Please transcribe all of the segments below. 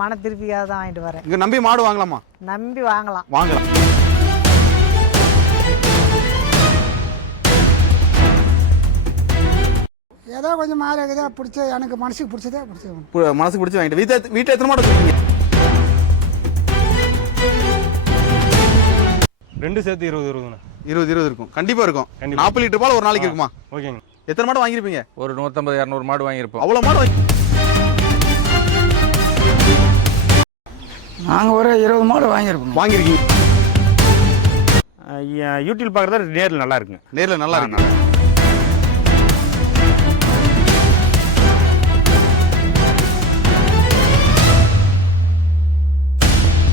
மன திருப்தியாக தான் வாங்கிட்டு வரேன். இங்க நம்பி மாடு வாங்கலாமா? நம்பி வாங்கலாம். ஏதோ கொஞ்சம் மாறி இருக்குதோ பிடிச்ச எனக்கு மனசுக்கு பிடிச்சதே மனசுக்கு பிடிச்சி வாங்கிட்டு வீட்டில் எத்தனை மாடு வச்சுருக்கீங்க? 2 சேர்த்து 20 20 இருக்கும். கண்டிப்பா இருக்கும். 40 லிட்டர் பால் ஒரு நாளைக்கு இருக்குமா? ஓகேங்க. எத்தனை மாடு வாங்கியிருப்பீங்க? ஒரு 150-200 மாடு வாங்கியிருப்போம். அவ்வளோ மாடு நாங்கள் ஒரு 20 மாடு வாங்கியிருக்கீங்க. யூடியூப் பார்க்குறது நேரில் நல்லா இருக்குங்க. நேரில் நல்லா இருக்கு.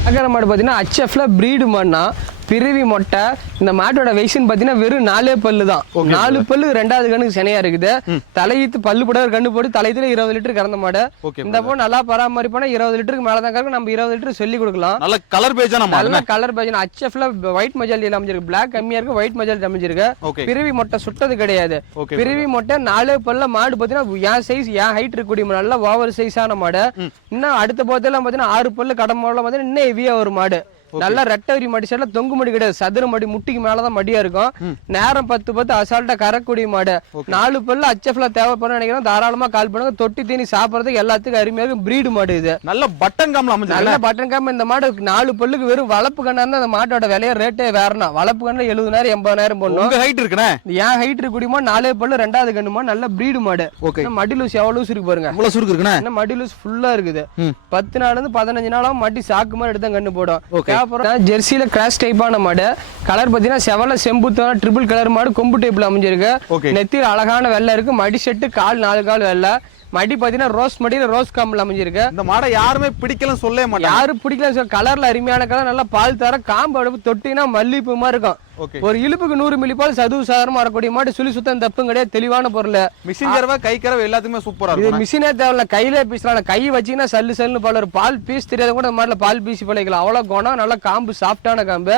பார்க்குற மாடு பார்த்தீங்கன்னா HFல ப்ரீடு மாடுனா பிறவி மொட்டை. இந்த மாட்டோட வெயிட்னு பார்த்தீங்கன்னா வெறும் 4 பல்லு தான். 4 பல்லு 2வது கண்ணுக்கு சனையா இருக்குது. தலையீத்து பல்லு போட கண்ணு போட்டு தலையத்துல 20 லிட்டர் கறந்த மாடு. இந்த போது நல்லா பராமரிப்பான 20 லிட்டருக்கு மேல தான் கறக்கும். நம்ம 20 லிட்டர் சொல்லி கொடுக்கலாம். நல்ல கலர் பேஜா நல்ல கலர் பேஜா HFல ஒயிட் மெஜாலிட்டி அமைஞ்சிருக்கு. பிளாக் கம்மியா இருக்கு, ஒயிட் மெஜாலிட்டி அமைஞ்சிருக்கு. பிறவி மொட்டை சுட்டது கிடையாது. பிறவி மொட்டை 4 பல்ல மாடு பார்த்தீங்கன்னா என் சைஸ் என் ஹைட் இருக்கக்கூடிய நல்ல ஓவர் சைஸான மாடு. இன்னும் அடுத்த போதெல்லாம் பார்த்தீங்கன்னா 6 பல்லு கடமாடலாம் பார்த்தீங்கன்னா இன்னும் ஹெவியா ஒரு மாடு. நல்லா ரெட்டவரி மடி சைட்ல தொங்கு மடி கிடையாது, சதுர மடி முட்டிக்கு மேலதான் மடியா இருக்கும். நேரம் 10 அசால்ட்டா கறக்கூடிய மாடு. 4 பல்லு HFல தேவைப்படும் நினைக்கிறோம். தாராளமா கால் பண்ணுங்க. தொட்டி தீனி சாப்பிடறதுக்கு எல்லாத்துக்கும் அருமையா இருக்கும். பிரீடு மாடு இது. நல்ல பட்டன் காம்ல அமைஞ்சு நல்ல பட்டன் காம். இந்த மாடு 4 பல்லுக்கு வெறும் வளர்ப்பு கண்ணா இருந்தா அந்த மாட்டோட விலைய ரேட்டே வேறனா. வளர்ப்பு கண்ணு 70,000 80,000 போடணும். ஹைட் இருக்குண்ணே. ஏன் ஹைட் இருக்கக்கூடியமா 4 பல்லு 2வது கண்ணுமா நல்ல பிரீடு மாடு. மடி லூஸ் எவ்வளவு லூஸ் இருக்கு பாருங்க. இவ்வளவு சுருக்கு இருக்குண்ணே. என்ன மடி லூஸ் ஃபுல்லா இருக்குது. 10 நாள்ல இருந்து 15 நாளாவும் மடி சாக்கு மாதிரி எடுத்து கண்ணு போடும். ஜெர்சி கிராஸ் டைப்பான மாடு. கலர் பாத்தீங்கன்னா செவல செம்புத்தான ட்ரிபிள் கலர் மாடு. கொம்பு டைப்ல அமைஞ்சிருக்கு. நெத்தியில் அழகான வெள்ளை இருக்கு. மடி செட்டு கால் 4 கால் வெள்ளை. மடி பாத்தீங்கன்னா ரோஸ் மடியில ரோஸ் காம்பில் அமைஞ்சிருக்கு. இந்த மாடை யாருமே பிடிக்கலன்னு சொல்லவே மாட்டாங்க. யாரும் பிடிக்கல. கலர்ல அருமையான கலர். நல்லா பால் தர காம்பு அடுப்பு தொட்டினா மல்லிப்பூ மாதிரி இருக்கும். ஒரு இழுப்புக்கு 100 மில்லி பால் சதுவு சாதாரணமா வரக்கூடிய மாடு. சுழி சுத்தம் தப்பும் கிடையாது. தெளிவான பொருள். மிஷின் கறவை கை கறவை எல்லாத்துக்குமே சூப்பரா இருக்கும். மிஷினே தேவையில்ல. கையிலே பீசலாம். கை வச்சீங்கன்னா சல்லு சல்லுன்னு பால் ஒரு பால் பீஸ் தெரியாத கூட இந்த மாட்டுல பால் பீசி பழகிக்கலாம். அவ்வளவு குணம். நல்ல காம்பு சாஃப்டான காம்பு.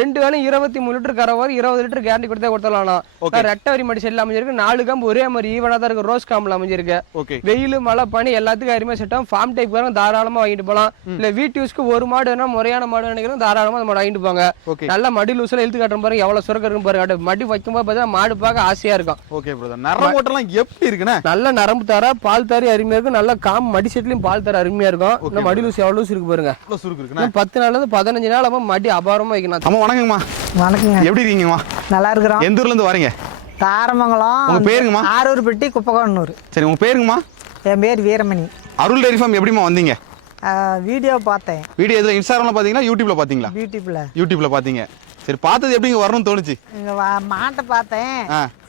2 வேணும் 23 லிட்டர் கரை வரும். 20 லிட்டர் கேரண்டி கொடுத்தே கொடுத்தலாம். ரெட்டவரி மடி செல்ல அமைஞ்சிருக்கு. 4 காம்பு ஒரே மாதிரி ஈவனா தான் இருக்கு. ரோஸ் காம்புல அமைஞ்சிருக்கு. வெயில் மழை பனி எல்லாத்துக்கும் அருமையா செட் ஆகும். ஃபார்ம் டைப் வரும். தாராளமா வாங்கிட்டு போகலாம். இல்ல வீட்டு யூஸ்க்கு ஒரு மாடு வேணா முறையான மாடு நினைக்கிறோம். தாராளமா அந்த மாடு வாங்கிட்டு போங்க. நல்ல மடி லூஸ்ல இழுத்து காட்டுற பாருங்க எவ்வளவு சுரக்க பாருங்க. மடி வைக்கும்போது பார்த்தா மாடு பார்க்க ஆசையா இருக்கும். Okay brother. நரம்பு ஓட்டலாம் எப்படி இருக்குன்னா நல்ல நரம்பு தர பால் தாரி அருமையா இருக்கும். நல்ல காம் மடி செட்லயும் பால் தர அருமையா இருக்கும். இந்த மடி லூஸ் எவ்வளவு லூஸ் இருக்கு பாருங்க. எவ்வளவு சுருக்கு இருக்குன்னா 10 நாள்ல இருந்து 15 நாள் அப்ப மடி அபாரமா வைக்கணும். அம்மா வணக்கங்கம்மா. வணக்கங்க. எப்படி இருக்கீங்கம்மா? நல்லா இருக்கிறோம். எந்த ஊர்ல இருந்து வரீங்க? தாரமங்கலம். உங்க பேருங்கம்மா? ஆரூர்பட்டி குப்பகோணூர். சரி, உங்க பேருங்கம்மா? என் பேர் வீரமணி. அருள் டைரி ஃபார்ம் எப்படிமா வந்தீங்க? வீடியோ பார்த்தேன். வீடியோ எதுல இன்ஸ்டாகிராம்ல பாத்தீங்களா யூடியூப்ல பாத்தீங்களா? யூடியூப்ல பாத்தீங்க. சரி, பார்த்தது எப்படிங்க வரணும்னு தோணுச்சு? மாட்டை பார்த்தேன்.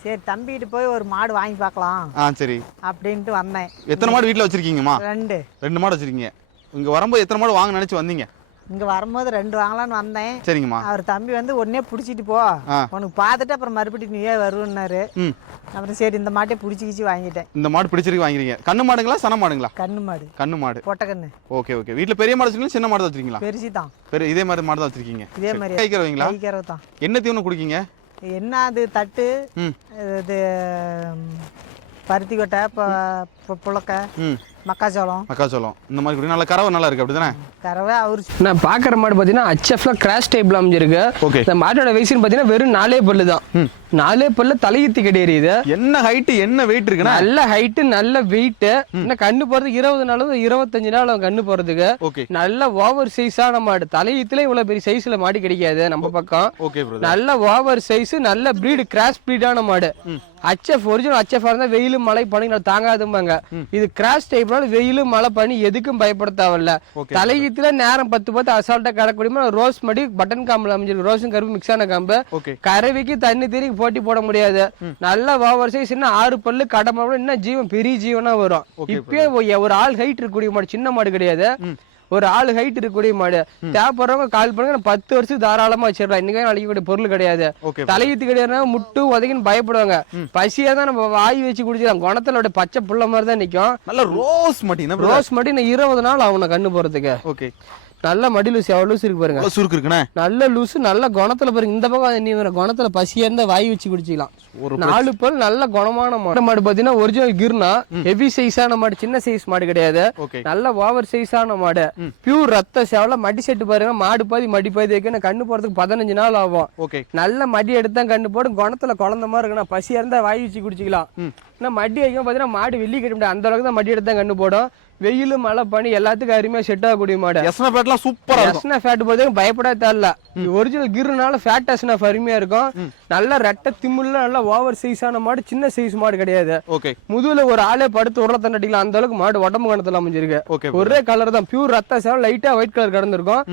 சரி தம்பிட்டு போய் ஒரு மாடு வாங்கி பார்க்கலாம். சரி அப்படின்ட்டு வந்தேன். எத்தனை மாடு வீட்டுல வச்சிருக்கீங்கம்மா? 2 மாடு வச்சிருக்கீங்க. இங்க வரும்போது எத்தனை மாடு வாங்க நினைச்சு வந்தீங்க? இங்க வரும்போது 2 வாங்கலான்னு வந்தேன். சரிங்கம்மா. அவர் தம்பி வந்து உடனே பிடிச்சிட்டு போ, உனக்கு பார்த்துட்டு அப்புறம் மறுபடியும் நீயே வருவன்னாரு. அப்புறம் சரி இந்த மாட்டை பிடிச்சிக்கிச்சு வாங்கிட்டேன். இந்த மாடு பிடிச்சிருக்கு வாங்கிருக்கீங்க. கண்ணு மாடுங்களா சன மாடுங்களா? கண்ணு மாடு. கண்ணு மாடு. பொட்டக்கண்ணு. Okay okay. வீட்டுல பெரிய மாடு வச்சிருக்கீங்களா சின்ன மாடு வச்சிருக்கீங்களா? பெருசி தான். இதே மாதிரி மாடு தான் வச்சிருக்கீங்க. இதே மாதிரி கைக்கிறவங்களா? கைக்கிறவ தான். என்ன தீவனம் குடிக்கீங்க? என்ன அது தட்டு, இது பருத்தி கொட்டை, புழக்க, மக்காச்சோளம் இந்த மாதிரி நல்ல கறவை நல்லா இருக்கு. அப்படிதானே? கறவை அவரு நான் பாக்குற மாடு பாத்தீங்கன்னா HFல கிராஸ் டைப்ல அமைஞ்சிருக்கு. இந்த மாட்டோட வெயிட் பாத்தீங்கன்னா வெறும் 4 பல்லு தான். 4 பல்லு தலையீத்து கிடையாது. என்ன ஹைட் என்ன வெயிட் இருக்குன்னா? நல்ல ஹைட் நல்ல வெயிட். என்ன கண்ணு போறது 20 நாள் 25 நாள் கண்ணு போறதுக்கு. நல்ல ஓவர் சைஸான மாடு. தலையீத்துல இவ்வளவு பெரிய சைஸ்ல மாடு கிடைக்காது நம்ம பக்கம். நல்ல ஓவர் சைஸ் நல்ல பிரீடு கிராஸ் பிரீடான மாடு. HF ஒரிஜினல் HF இருந்தா வெயிலும் மழை பனி தாங்காதும்பாங்க. இது கிராஸ் டைப்னால வெயிலும் மழை பனி எதுக்கும் பயப்பட தேவையில்ல. தலையீத்துல நேரம் 10 அசால்ட்டா கடக்கூடிய ரோஸ் மடி பட்டன் காம்புல அமைஞ்சிருக்கு. ரோஸும் கருப்பு மிக்ஸ் ஆன காம்பு. கறவைக்கு தண்ணி தீனி போட்டி போட முடியாது. நல்ல ஓவர் சைஸ். இன்னும் 6 பல்லு கடமை இன்னும் ஜீவன் பெரிய ஜீவனா வரும். இப்பயே ஒரு ஆள் ஹைட் இருக்கக்கூடிய மாடு, சின்ன மாடு கிடையாது. ஒரு ஆள் ஹைட் இருக்கக்கூடிய மாடு. தேவைப்படுறவங்க கால் பண்ணுங்க. 10 வருஷத்துக்கு தாராளமா வச்சிடலாம். இன்னைக்கு அழிக்கக்கூடிய பொருள் கிடையாது. தலையீத்து கிடையாது. முட்டு உதைக்குன்னு பயப்படுவாங்க. பசியா தான் நம்ம வாய் வச்சு குடிச்சிடலாம். குணத்துல பச்சை புள்ள மாதிரி தான் நிக்கும். நல்ல ரோஸ் மடி. ரோஸ் மடி 20 நாள் ஆகும் கண்ணு போறதுக்கு. நல்ல மடி லூஸ் எவ்வளவு லூஸ் இருக்கு பாருங்க. சுருக்கு இருக்குண்ணே. நல்ல லூஸ், நல்ல குணத்துல பாருங்க. இந்த பக்கம் நீ குணத்துல பசியா இருந்தா வாய் வச்சு குடிச்சிக்கலாம். 4 பல் நல்ல குணமான மாடு. மாடு பாத்தீங்கன்னா ஒரிஜினல் கிர்னா, ஹெவி சைஸான மாடு, சின்ன சைஸ் மாடு கிடையாது. நல்ல ஓவர் சைஸான மாடு, பியூர் ரத்த சேவல. மடி செட்டு பாருங்க, மாடு பாதி மடி பாதி வைக்கணும். கண்ணு போறதுக்கு 15 நாள் ஆகும். நல்ல மடி எடுத்தா கண்ணு போடும். குணத்துல குழந்த மாதிரி இருக்குன்னா பசியா இருந்தா வாய் வச்சு குடிச்சிக்கலாம். மடி வைக்கும் பாத்தீங்கன்னா மாடு வெள்ளி கட்ட முடியாது, அந்த அளவுக்கு தான் மடி எடுத்தா கண்ணு போடும். வெயில் மழை பனி எல்லாத்துக்கும் அருமையா செட் ஆகக்கூடிய மாடு. சூப்பரா ஃபேட் போது பயப்படாத தேவையில்ல. ஒரிஜினல் கிர்னால ஃபேட் எஸ்என்எஃப் அருமையா இருக்கும். நல்ல ரெட்டை திமுள்ள நல்ல ஓவர் சைஸான மாடு, சின்ன சைஸ் மாடு கிடையாது. முதுகுல ஒரு ஆளே படுத்து உருளை தண்டிக்கலாம், அந்த அளவுக்கு மாடு உடம்பு கணத்துல அமைஞ்சிருக்கு. ஒரே கலர் தான், பியூர் ரத்த சேவல், லைட்டா ஒயிட் கலர் கடந்திருக்கும்.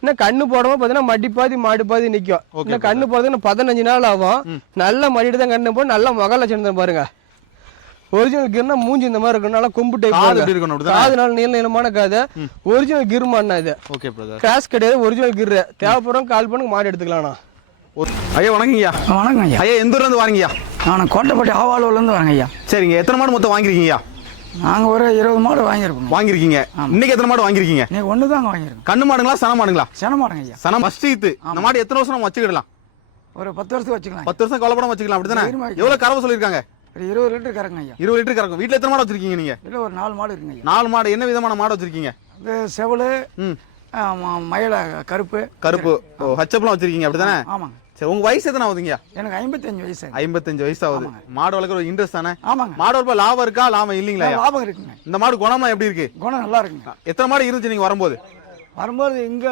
இன்னும் கண்ணு போடும்போது பாத்தீங்கன்னா மடி பாதி மாடு பாதி நிக்கும். இன்னும் கண்ணு போடுறதுக்கு 15 நாள் ஆகும். நல்ல மடிட்டு தான் கண்ணு போடு. நல்ல முக லட்சணம் பாருங்க. ஒரிஜினல் கிர்னா மூஞ்சி இந்த மாதிரி இருக்கும், நல்லா கொம்பு டைப், காதுனால நீள நீளமான காது. ஒரிஜினல் கிர் மாடுனா இது, கிராஸ் கிடையாது, ஒரிஜினல் கிர். தேவைப்படுறோம் கால் பண்ணுங்க, மாடு எடுத்துக்கலாம்ண்ணா. ஐயா வணக்கங்கய்யா. வணக்கம் ஐயா. ஐயா எந்த ஊர்ல இருந்து வாங்கய்யா? நான் கோட்டைப்பட்டி ஆவாலூர்ல இருந்து வரேங்க ஐயா. சரிங்க, எத்தனை மாடு மொத்தம் வாங்கிருக்கீங்க? நாங்க ஒரு 20 மாடு வாங்கியிருக்கோம். வாங்கிருக்கீங்க. இன்னைக்கு எத்தனை மாடு வாங்கிருக்கீங்க? நீங்க ஒண்ணு தாங்க வாங்கிருக்கோம். கண்ணு மாடுங்களா சன மாடுங்களா? சன மாடுங்க ஐயா. சன ஃபர்ஸ்ட் ஈத்து. இந்த மாடு எத்தனை வருஷம் நம்ம வச்சுக்கிடலாம்? ஒரு 10 வருஷத்துக்கு வச்சுக்கலாம். 10 வருஷம் கவலைப்படாம வச்சுக்கலாம், அப்படிதானே? எவ்வளவு கறவை சொல்லிருக்காங்க? 20 லிட்டர் கறக்குங்க ஐயா. 20 லிட்டர் கறக்கும். வீட்டுல எத்தனை மாடு வச்சிருக்கீங்க நீங்க? இல்ல ஒரு 4 மாடு இருக்குங்க ஐயா. 4 மாடு. என்ன விதமான மாடு வச்சிருக்கீங்க? செவலு, மயில கருப்பு. கருப்பு ஹச்சப்லாம் வச்சிருக்கீங்க, அப்படிதானே? ஆமாங்க. சரி, உங்க வயசு எத்தனை ஆகுதுங்க? எனக்கு 55 வயசு. 55 வயசு ஆகுது. மாடு வளர்க்குற ஒரு இன்ட்ரெஸ்ட் தானே? ஆமாங்க. மாடு வளர்ப்ப லாபம் இருக்கா லாபம் இல்லீங்களா? லாபம் இருக்குங்க. இந்த மாடு குணமா எப்படி இருக்கு? குணம் நல்லா இருக்குங்க. எத்தனை மாடு இருந்துச்சு நீங்க வரும்போது? இங்க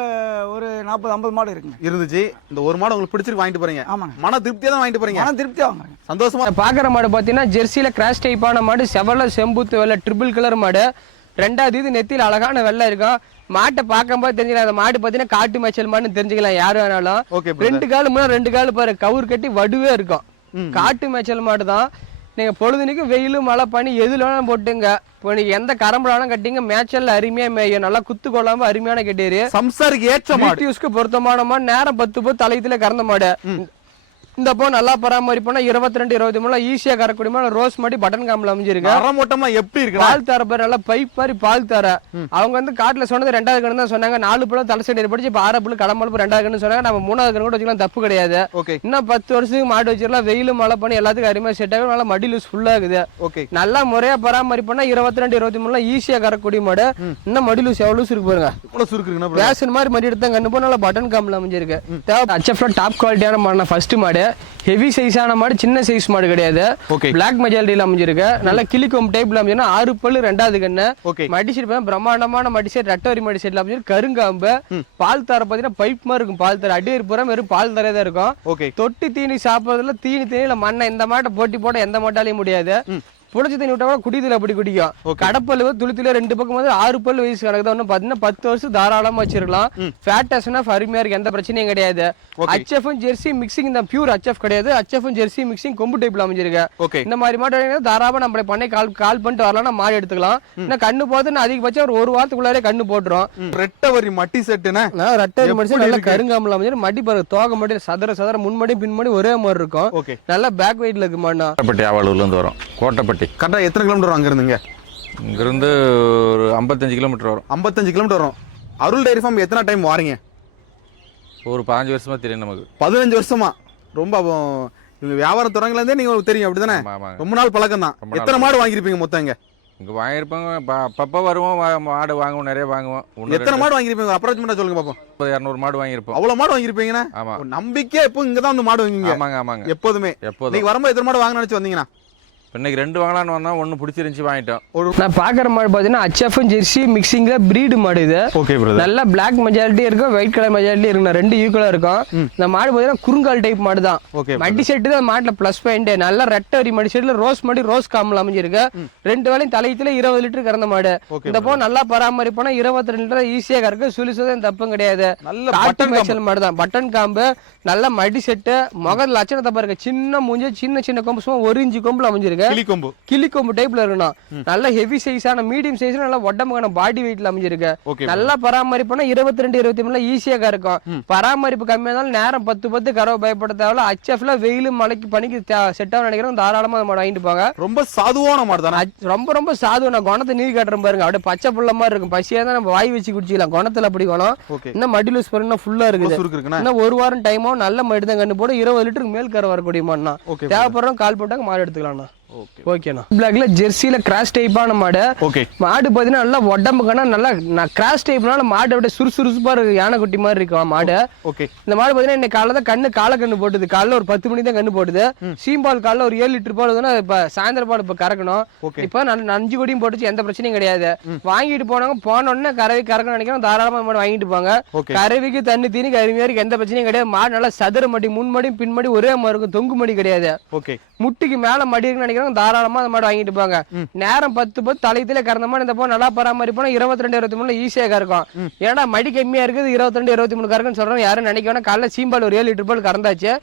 ஒரு 40-50 மாடு இருக்குங்க. இருந்துச்சு. இந்த ஒரு மாடு உங்களுக்கு பிடிச்சிருக்கு வாங்கிட்டு போறீங்க. ஆமாங்க. மன திருப்தியா தான் வாங்கிட்டு போறீங்க. மன திருப்தியா வாங்க. சந்தோஷமா பாக்குற மாடு பாத்தீங்கன்னா ஜெர்சியில கிராஸ் டைப்பான மாடு, செவல செம்புத்து வெள்ளை ட்ரிபிள் கலர் மாடு. 2வது இது நெத்தியில் அழகான வெள்ளை இருக்கும். மாட்டை பார்க்கும்போது தெரிஞ்சுக்கலாம், அந்த மாடு பாத்தீங்கன்னா காட்டு மேய்ச்சல் மாடுன்னு தெரிஞ்சுக்கலாம் யாரு வேணாலும். 2 கால் முன்னா 2 கால் பாரு கவுர் கட்டி வடுவே இருக்கும். காட்டு மேய்ச்சல் மாடு தான். நீங்க பொழுதுனிக்கு வெயில் மழை பனி எதுல வேணாலும் போட்டுங்க. இப்போ நீங்க எந்த கரம்புலாலும் கட்டிங்க, மேய்ச்சல் அருமையா மேயும். நல்லா குத்து கொள்ளாம அருமையான கெட்டேரி. சம்சாரிக்கு ஏற்ற மாடு, யூஸ்க்கு பொருத்தமான மாடு. நேரம் 10 போது தலையத்துல கறந்த மாடு. இந்த போ நல்லா பராமரிப்போனா 22-23 ஈஸியா கறக்கூடிய மாதிரி ரோஸ் மாடி பட்டன் காம்பில் அமைஞ்சிருக்கு. மொட்டமா எப்படி இருக்கு? பால் தர பேர் நல்லா பைப் மாதிரி பால் தர. அவங்க வந்து காட்டுல சொன்னது 2வது கண்ணு தான் சொன்னாங்க. 4 பழம் தலை சைடு படிச்சு இப்ப 6 பழம் கடம்பளப்பு 2வது கண்ணு சொன்னாங்க. நம்ம 3வது கண்ணு கூட வச்சுக்கலாம், தப்பு கிடையாது. இன்னும் 10 வருஷத்துக்கு மாடு வச்சிடலாம். வெயில் மழை பண்ணி எல்லாத்துக்கும் அருமையா செட் ஆகும். நல்லா மடி லூஸ் ஃபுல்லா இருக்குது. நல்லா முறையா பராமரிப்போனா 22-23 ஈஸியா கறக்கூடிய மாடு. இன்னும் மடி லூஸ் எவ்வளவு இருக்கு பாருங்க. ரேஷன் மாதிரி மடி எடுத்தா கண்ணு போய் நல்லா பட்டன் காம்பில் அமைஞ்சிருக்கு. HFல டாப் குவாலிட்டியான மாடு. ஃபர்ஸ்ட் மாடு ஹெவி சைஸான மாடு, சின்ன சைஸ் மாடு கிடையாது. பிளாக் மெஜாரிட்டியில அமைஞ்சிருக்கு. நல்ல கிளிக்கோம் டைப்ல அமைஞ்சிருக்கா. 6 பல்லு 2வது கண்ணு. மடிசெட் பிரம்மாண்டமான மடிசெட், ரெட்டவரி மடிசெட்ல அமைஞ்சிருக்கு. கருங்காம்பு. பால் தர பாத்தீங்கன்னா பைப் மாதிரி இருக்கும். பால் தர அடி பூரா வெறும் பால் தரே தான் இருக்கும். தொட்டி தீனி சாப்பிடுறதுல தீனியில மண்ணை இந்த மாட்டை போட்டி போட எந்த மாட்டாலையும் முடியாது. புளிச்சு தண்ணி விட்டா கூட குடித்துல அப்படி குடிக்கும். கடப்பல்லு துளித்துல 2 பக்கம் வந்து 6 பல்லு வயசு கணக்கு தான். பாத்தீங்கன்னா 10 வருஷம் தாராளமா வச்சிருக்கலாம். ஃபேட் எஸ்என்எஃப் அருமையா இருக்கு, எந்த பிரச்சனையும் கிடையாது. HF ஜெர்சி மிக்சிங் தான், பியூர் HF கிடையாது. HF ஜெர்சி மிக்சிங் கொம்பு டைப்ல அமைஞ்சிருக்கு. இந்த மாதிரி மாடு தாராளமா நம்ம பண்ணி கால் பண்ணிட்டு வரலாம், மாடு எடுத்துக்கலாம். இன்னும் கண்ணு போது அதிகபட்சம் ஒரு வாரத்துக்குள்ளாரே கண்ணு போட்டுரும். ரெட்டவரி மட்டி செட்டுனா ரெட்டவரி மடி நல்ல கருங்காமல் அமைஞ்சிரு. மடி பாரு தோகை மடி சதுர முன்மடி பின்மடி ஒரே மாதிரி இருக்கும். நல்லா பேக் வெயிட்ல இருக்கு மாடு. கோட்டைப்பட்டி ஆவாலூர்ல இருந்து வரும். கோட்டைப்பட்டி கரெக்டா எத்தனை கிலோமீட்டர் வரும் அங்க இருந்துங்க? இங்கிருந்து ஒரு 55 கிலோமீட்டர் வரும். 55 கிலோமீட்டர் வரும். அருள் டைரி ஃபார்ம் எத்தனை டைம் வாரீங்க? ஒரு 15 வருஷமா தெரியும் நமக்கு. 15 வருஷமா? ரொம்ப இவங்க வியாபாரம் தொடங்கல இருந்தே நீங்க தெரியும், அப்படிதானே? ரொம்ப நாள் பழக்கம் தான். எத்தனை மாடு வாங்கிருப்பீங்க மொத்தம் இங்க? இங்க வாங்கியிருப்பாங்க, அப்பப்போ வருவோம், மாடு வாங்குவோம், நிறைய வாங்குவோம். எத்தனை மாடு வாங்கிருப்பீங்க அப்ராக்சிமேட்டா சொல்லுங்க பாப்போம். 200 மாடு வாங்கியிருப்போம். அவ்வளவு மாடு வாங்கிருப்பீங்கன்னா? ஆமா. நம்பிக்கை எப்போ இங்க தான் வந்து மாடு வாங்குவீங்க? ஆமாங்க. எப்போதுமே. நீங்க வரும்போது எத்தனை மாடு வாங்க நினைச்சு வந்தீங்கன்னா? இன்னைக்கு 2 வாங்கலான்னு வந்தா, 1 பிடிச்சிருந்துச்சு வாங்கிட்டோம். நான் பாக்குற மாடு பாத்தீங்கன்னா HF ஜெர்சி மிக்சிங்ல பிரீடு மாடு இது. நல்ல பிளாக் மெஜாரிட்டி இருக்கும், ஒயிட் கலர் மெஜாரிட்டி இருக்கு. 2 ஈக்குவலா இருக்கும். இந்த மாடு பாத்தீங்கன்னா குறுங்கால் டைப் மாடு தான். மடி செட்டு தான் மாட்டுல பிளஸ் பாயிண்ட். நல்ல ரெட்டவரி மடி செட்ல ரோஸ் மடி ரோஸ் காம்பில் அமைஞ்சிருக்கு. 2 வேளையும் தலையத்துல 20 லிட்டர் கறந்த மாடு. இந்த போ நல்லா பராமரிப்போனா 22 லிட்டர் ஈஸியா கறக்கு. சுழிசதான் தப்பும் கிடையாது. காட்டு மேய்ச்சல் மாடு தான். பட்டன் காம்பு, நல்ல மடி செட்டு, முக லட்சணத்தை பாருங்க. சின்ன மூஞ்சி, சின்ன கொம்பு, சும்மா 1 இன்ச்சு கொம்புல அமைஞ்சிருக்கு. இருக்கு. கிளிக்கொம்பு கிளிக்கொம்பு டைப்ல இருக்கணும். நல்ல ஹெவி சைஸான மீடியம் சைஸ்ல நல்ல உடம்புக்கான பாடி வெயிட்ல அமைஞ்சிருக்கு. நல்லா பராமரிப்புனா 22-23 ஈஸியா கறக்கும். பராமரிப்பு கம்மியா இருந்தாலும் நேரம் 10 கறவை பயப்பட தேவையில்ல. HFல வெயில் மழைக்கு பனிக்கு செட் ஆகும் நினைக்கிறோம். தாராளமா அதை வாங்கிட்டு போங்க. ரொம்ப சாதுவான மாடு தானே. ரொம்ப சாதுவான குணத்தை நீர் காட்டுறேன் பாருங்க. அப்படியே பச்சை புள்ள மாதிரி இருக்கும். பசியா தான் நம்ம வாய் வச்சு குடிச்சிக்கலாம். குணத்துல அப்படி குணம். இன்னும் மடி லூஸ் பண்ணா ஃபுல்லா இருக்குது. இன்னும் ஒரு வாரம் டைமோ நல்ல மடி தான் கண்டு போட 20 லிட்டருக்கு மேல் கரை வரக்கூடிய மாடுனா தேவைப்படுறோம் கால் போட்டாங்க மாடு எடுத்துக்கலாம்ண்ணா. ஓகேண்ணா. பிளாக்ல ஜெர்சில கிராஸ் டைப்பான மாடு. மாடு பாத்தீங்கன்னா நல்லா உடம்புக்கான நல்லா கிராஸ் டைப்னால மாடு அப்படியே சுறுசுறுப்பா இருக்கு. யானை குட்டி மாதிரி இருக்கும் மாடு. இந்த மாடு பாத்தீங்கன்னா இன்னைக்கு காலைல தான் காலை கண்ணு போட்டுது. காலைல ஒரு 10 மணிக்கு தான் கண்ணு போட்டுது. சீம்பால் காலைல ஒரு 7 லிட்டர் பால் இப்ப சாயந்தரம் பால் இப்ப கறக்கணும். இப்ப நஞ்சு கொடியும் போட்டுச்சு. எந்த பிரச்சனையும் கிடையாது. வாங்கிட்டு போனவங்க போன உடனே கறவை கறக்கணும் நினைக்கிறோம். தாராளமா மாடு வாங்கிட்டு போங்க. கறவைக்கு தண்ணி தீனி கருமையாருக்கு எந்த பிரச்சனையும் கிடையாது. மாடு நல்லா சதுர மடி முன்மடி பின்மடி ஒரே மாதிரி இருக்கும். தொங்கு மடி கிடையாது. முட்டிக்கு மேல மடி இருக்குன்னு நினைக்கிறோம். தாராளமா அந்த மாடு வாங்கிட்டு போங்க. நேரம் 10 தலையத்திலே கறந்த மாதிரி இந்த நல்லா பராமரிப்போம். 22-23 ஈஸியா கறக்கும். ஏன்னா மடி கம்மியா இருக்குது. 22-23 கறக்குன்னு சொல்றோம். யாரும் நினைக்கணும். காலைல சீம்பால் ஒரு 7 லிட்டர் பால் கறந்தாச்சு.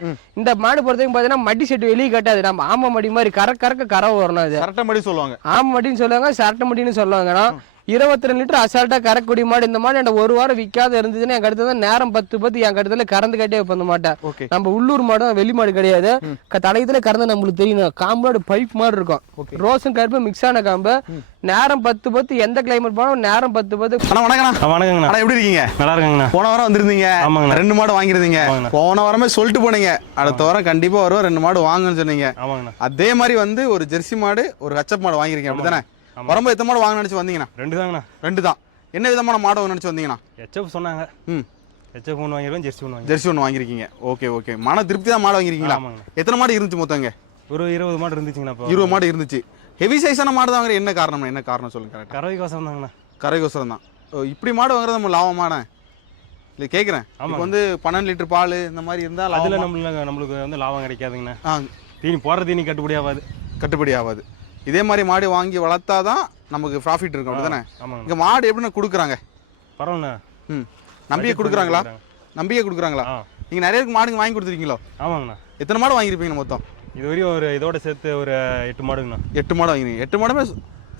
இந்த மாடு பொறுத்தவரைக்கும் பாத்தீங்கன்னா மடி செட்டு வெளியே கட்டாது. நம்ம ஆம மடி மாதிரி கறக்க கறவை வரணும். அது சரட்ட மடி சொல்லுவாங்க. ஆம மடின்னு சொல்லுவாங்க. சரட்ட மடின்னு சொல்லுவாங்க. 22 லிட்டர் அசால்ட்டா கறக்கூடிய மாடு. இந்த மாடு என்ன ஒரு வாரம் விற்காத இருந்துச்சுன்னா என் கடுத்து நேரம் 10 என் கடுத்துல கறந்து கட்டே வைப்ப மாட்டேன். நம்ம உள்ளூர் மாடு வெளி மாடு கிடையாது. தலையத்துல கறந்து நம்மளுக்கு தெரியும். காம்போடு பைப் மாதிரி இருக்கும். ரோஸும் கருப்பு மிக்ஸ் ஆன காம்பு. நேரம் 10 எந்த கிளைமேட் போனாலும் நேரம் 10. வணக்கங்கண்ணா. எப்படி இருக்கீங்க? நல்லா இருக்குங்கண்ணா. போன வாரம் வந்திருந்தீங்க. 2 மாடு வாங்கிருந்தீங்க. போன வாரமே சொல்லிட்டு போனீங்க அடுத்த வாரம் கண்டிப்பா வருவோம் 2 மாடு வாங்கன்னு சொன்னீங்க. அதே மாதிரி வந்து ஒரு ஜெர்சி மாடு ஒரு ஹச்சப் மாடு வாங்கிருக்கீங்க அப்படிதானே? வரும்போது எத்தனை மாடு வாங்க நினைச்சு வந்தீங்கன்னா? 2 தாங்கண்ணா. 2 தான். என்ன விதமான மாடு வாங்க நினைச்சு வந்தீங்கன்னா? HF சொன்னாங்க. HF ஒன்று வாங்கிருக்கோம். ஜெர்சி ஒன்று வாங்கிருக்கீங்க. ஓகே. மன திருப்தி தான் மாடு வாங்கிருக்கீங்களா? எத்தனை மாடு இருந்துச்சு மொத்தங்க? ஒரு 20 மாடு இருந்துச்சுங்கண்ணா. 20 மாடு இருந்துச்சு. ஹெவி சைஸான மாடு தான் வாங்குற. என்ன காரணம் சொல்லுங்க. கறவைக்கோசரம் தாங்கண்ணா. கறவைக்கோசரம் தான். இப்படி மாடு வாங்குறது நம்ம லாபமான இல்லை கேட்குறேன். இப்போ வந்து 12 லிட்டர் பால் இந்த மாதிரி இருந்தால் அதில் நம்மளுக்கு வந்து லாபம் கிடைக்காதுங்கண்ணா. தீனி போடுற தீனி கட்டுப்படி ஆகாது. இதே மாதிரி மாடு வாங்கி வளர்த்தாதான் நமக்கு ப்ராஃபிட் இருக்கும் அப்படிதானே? இங்கே மாடு எப்படின்னா கொடுக்குறாங்க? பரவாயில்ல. நம்பிக்கை கொடுக்குறாங்களா? நீங்கள் நிறைய மாடுங்க வாங்கி கொடுத்துருக்கீங்களோ? ஆமாங்கண்ணா. எத்தனை மாடு வாங்கியிருப்பீங்க மொத்தம்? இது வரையும் ஒரு இதோட சேர்த்து ஒரு 8 மாடுங்கண்ணா. 8 மாடு வாங்கிருக்கீங்க. 8 மாடுமே